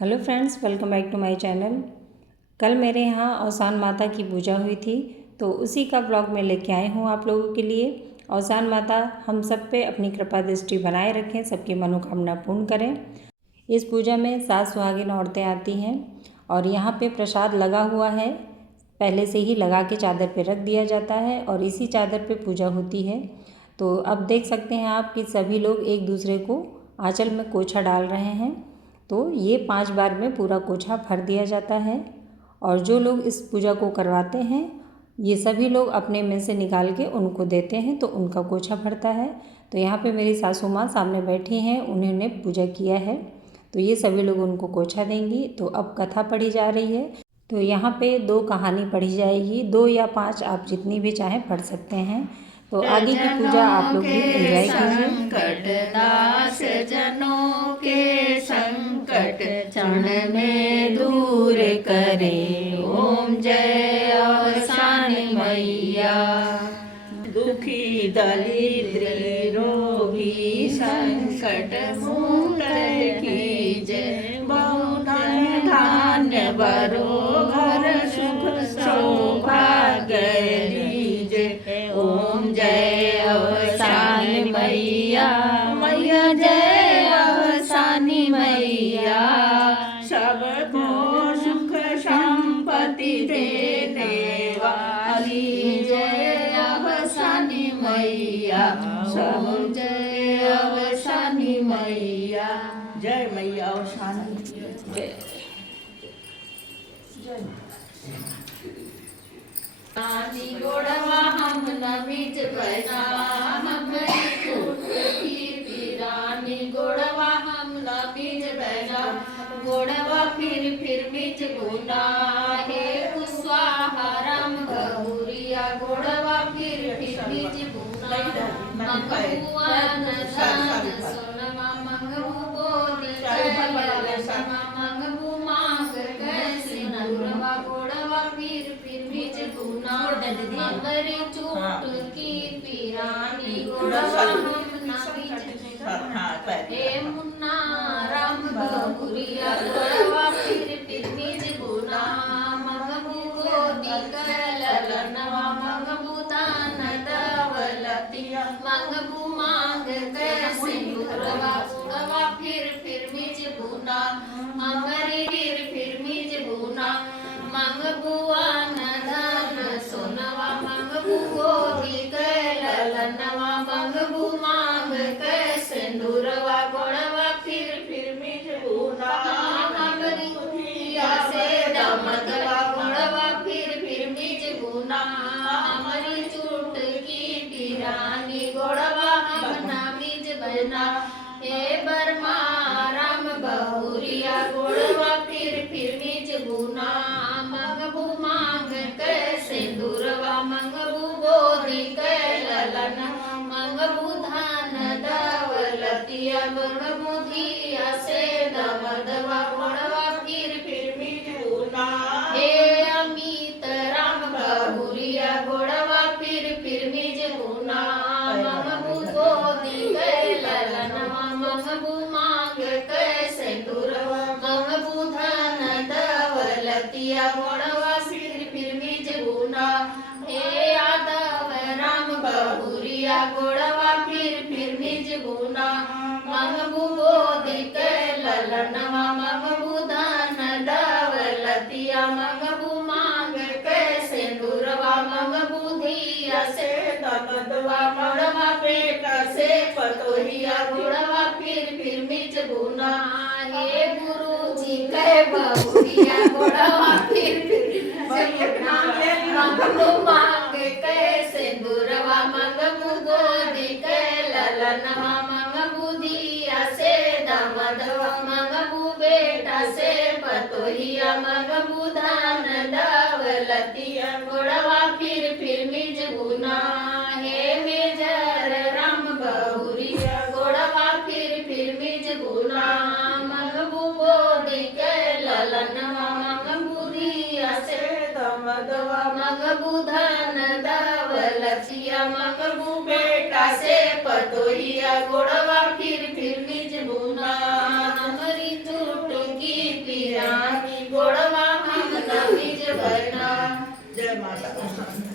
Hello friends, welcome back to my channel. कल मेरे यहाँ औसान माता की पूजा हुई थी, तो उसी का ब्लॉग मैं लेके आई हूँ आप लोगों के लिए। औसान माता हम सब पे अपनी कृपा दृष्टि बनाए रखें, सबकी मनोकामना पूर्ण करें। इस पूजा में 7 सुहागिन औरतें आती हैं और यहाँ पे प्रसाद लगा हुआ है, पहले से ही लगा के चादर पे रख दिया जाता है और इसी चादर पे पूजा होती है। तो अब देख सकते हैं आप कि सभी लोग एक दूसरे को आंचल में कोछा डाल रहे हैं। तो ये 5 बार में पूरा कोछा भर दिया जाता है और जो लोग इस पूजा को करवाते हैं ये सभी लोग अपने में से निकाल के उनको देते हैं, तो उनका कोछा भरता है। तो यहाँ पे मेरी सासू माँ सामने बैठी हैं, उन्होंने पूजा किया है, तो ये सभी लोग उनको कोछा देंगी। तो अब कथा पढ़ी जा रही है, तो यहाँ पे 2 कहानी पढ़ी जाएगी, 2 या 5 आप जितनी भी चाहें पढ़ सकते हैं। तो आगे की पूजा आप लोग भी एंजॉय कीजिए। संकट दास जनों के संकट क्षण में दूर करे, ओम जय औसान मैया। दुखी दरिद्र रोगी संकट मुक्त कीजे, बहुधन धान्य बरो घर सुख सौभाग्य दीजे, ओम जय औसानी मैया। मैया जय औसानी मैया, सबको सुख संपत्ति देने वाली जय औसानी मैया। सब जय औसानी मैया, जय मैया औसानी जय। रानी गोड़वा हम न बीच बना, हमारी छूट की रानी गोड़वा हम न बीच बना, गोड़वा फिर बीच गुना है कुशवाहा राम बहुरिया, गोड़वा फिर बीच गुना। मंगुआ न जान सोनमा मंगू बोली समा मंगू मांग कैसी नूरवा, गोड़वा फिर बीच गुना। मगर चोट की पिरानी गोड़वा हम न बीच हे मुन्ना राम बहुरिया, गोड़वा फिर बीच गुना। मंगबू गोदी ललनवा मंगबू दान दौलतिया, मंगबू मांग कैसे नूरवा, गोड़वा फिर बीच गुना। हमारी फिर बीच गुना। मंगबुआ न धन सोनवा मंगबू गोदी ललनवा, मंगबू मांग कैसे नूरवा, गोड़वा फिर बीच गुना। हमारी कुटिया से दमदवा, गोड़वा फिर बीच गुना। हमारी चोट की पिरानी गोड़वा हम न बीच बना, हे बर्मा राम बहुरिया, गोड़वा फिर बीच गुना। मंगबू मांग कैसे दूरवा, मंगबू गोदी ललन, मंगबू धान दौलतिया, मंगबू धिया से दमदवा, गोड़वा फिर बीच गुना। हे अमित राम बहुरिया, गोड़वा फिर बीच गुना। मंगबू गोदी ललनवा, मंगबू मांग कैसे दूरवा, मंगबू धन दौलतिया, गोड़वा फिर बीच गुना। हे यादव राम बहुरिया, गोड़वा फिर बीच गुना। मंगबू गोदी ललनवा, मंगबू धन दौलतिया, मंगबू मांग कैसे दूरवा, मंगबू धिया से दमदवा, गोड़वा पेट से पतोहिया, गोड़वा फिर बीच गुना। हे गुरु जी कह बहुरिया, गोड़वा फिर मंगबू मांग कैसे दूरवा, मंगबू गोदी ललनवा, मंगबू धिया से दमदवा, मंगबू बेटा से पतोहिया, मंगबू धान दौलतिया, गोड़वा फिर बीच गुना। हे मेजर राम बहुरिया, गोड़वा फिर बीच गुना। मंगबू गोदी ललनवा, मंगबू धिया से दमदवा, मंगबू धन दौलतिया, मंगबू बेटा से पतोहिया, गोड़वा फिर बीच गुना। हमारी चोट की जय माता